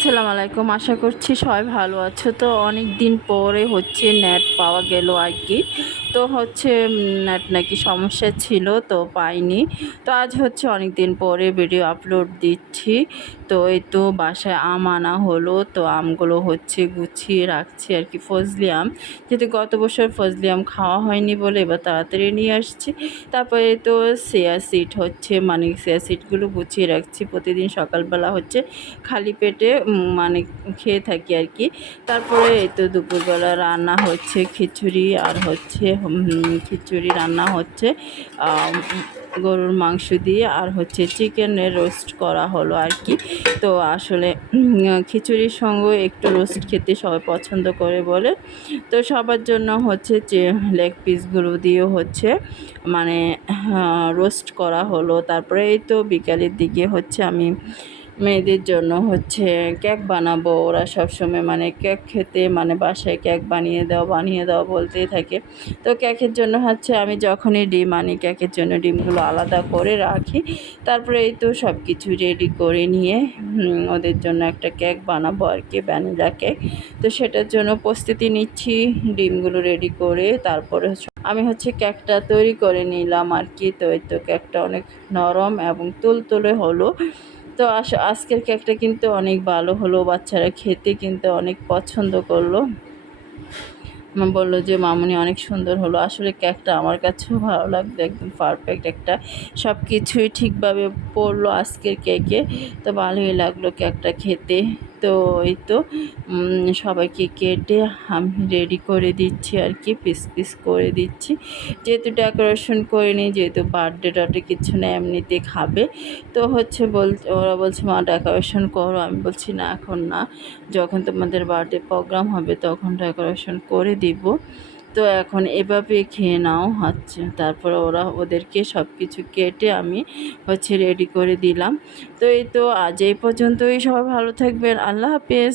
আসসালামু আলাইকুম, আশা করছি সবাই ভালো আছো। তো অনেক দিন পরে হচ্ছে নেট পাওয়া গেল আর কি। তো হচ্ছে নেট নাকি সমস্যা ছিল, তো পাইনি। তো আজ হচ্ছে অনেক দিন পরে ভিডিও আপলোড দিচ্ছি। তো এই তো বাসায় আম আনা হলো, তো আমগুলো হচ্ছে গুছিয়ে রাখছি আর কি, ফজলি আম। যেহেতু গত বছর ফজলি আম খাওয়া হয়নি বলে এবার তাড়াতাড়ি নিয়ে আসছি। তারপরে তো সেয়া সিট হচ্ছে মানে সেয়া সিটগুলো গুছিয়ে রাখছি। প্রতিদিন সকালবেলা হচ্ছে খালি পেটে মানে খেয়ে থাকি আর কি। তারপরে এই তো দুপুরবেলা রান্না হচ্ছে খিচুড়ি আর হচ্ছে খিচুড়ি রান্না হচ্ছে গরুর মাংস দিয়ে আর হচ্ছে চিকেনের রোস্ট করা হলো আর কি। তো আসলে খিচুড়ির সঙ্গে একটু রোস্ট খেতে সবাই পছন্দ করে বলে। তো সবার জন্য হচ্ছে যে লেগ পিসগুলো দিয়েও হচ্ছে মানে রোস্ট করা হলো। তারপরে এই তো বিকালের দিকে হচ্ছে আমি মেয়েদের জন্য হচ্ছে কেক বানাবো। ওরা সবসময় মানে কেক খেতে মানে বাসায় কেক বানিয়ে দাও বানিয়ে দাও বলতেই থাকে। তো কেকের জন্য হচ্ছে আমি যখনই ডিম আনি, কেকের জন্য ডিমগুলো আলাদা করে রাখি। তারপরে এই তো সব কিছু রেডি করে নিয়ে ওদের জন্য একটা কেক বানাবো আর কি ভ্যানিলা কেক। তো সেটার জন্য প্রস্তুতি নিচ্ছি, ডিমগুলো রেডি করে তারপরে আমি হচ্ছে কেকটা তৈরি করে নিলাম আর কি। তো এই তো কেকটা অনেক নরম এবং তুলতুলে হলো। তো আজকের কেকটা কিন্তু অনেক ভালো হলো, বাচ্চারা খেতে কিন্তু অনেক পছন্দ করল। বলল যে, মামুনি অনেক সুন্দর হলো। আসলে কেকটা আমার কাছেও ভালো লাগতো, একদম পারফেক্ট একটা। সব কিছুই ঠিকভাবে পড়ল আজকের কেকে, তো ভালোই লাগল কেকটা খেতে। তো ওই তো সবাইকে কেটে আমি রেডি করে দিচ্ছি আর কি পিস পিস করে দিচ্ছি। যেহেতু ডেকোরেশন করিনি, যেহেতু বার্থডে টার্থডে কিছু না, এমনিতে খাবে। তো হচ্ছে বল ওরা বলছে, মা ডেকোরেশন করো। আমি বলছি, না, এখন না। যখন তোমাদের বার্থডে প্রোগ্রাম হবে, তখন ডেকোরেশন করে দিব। তো এখন এভাবে খেয়ে নাও হচ্ছে তারপর ওরা ওদেরকে সব কিছু কেটে আমি হচ্ছে রেডি করে দিলাম। তো এই তো আজ এই পর্যন্তই। সবাই ভালো থাকবেন। আল্লাহ হাফেজ।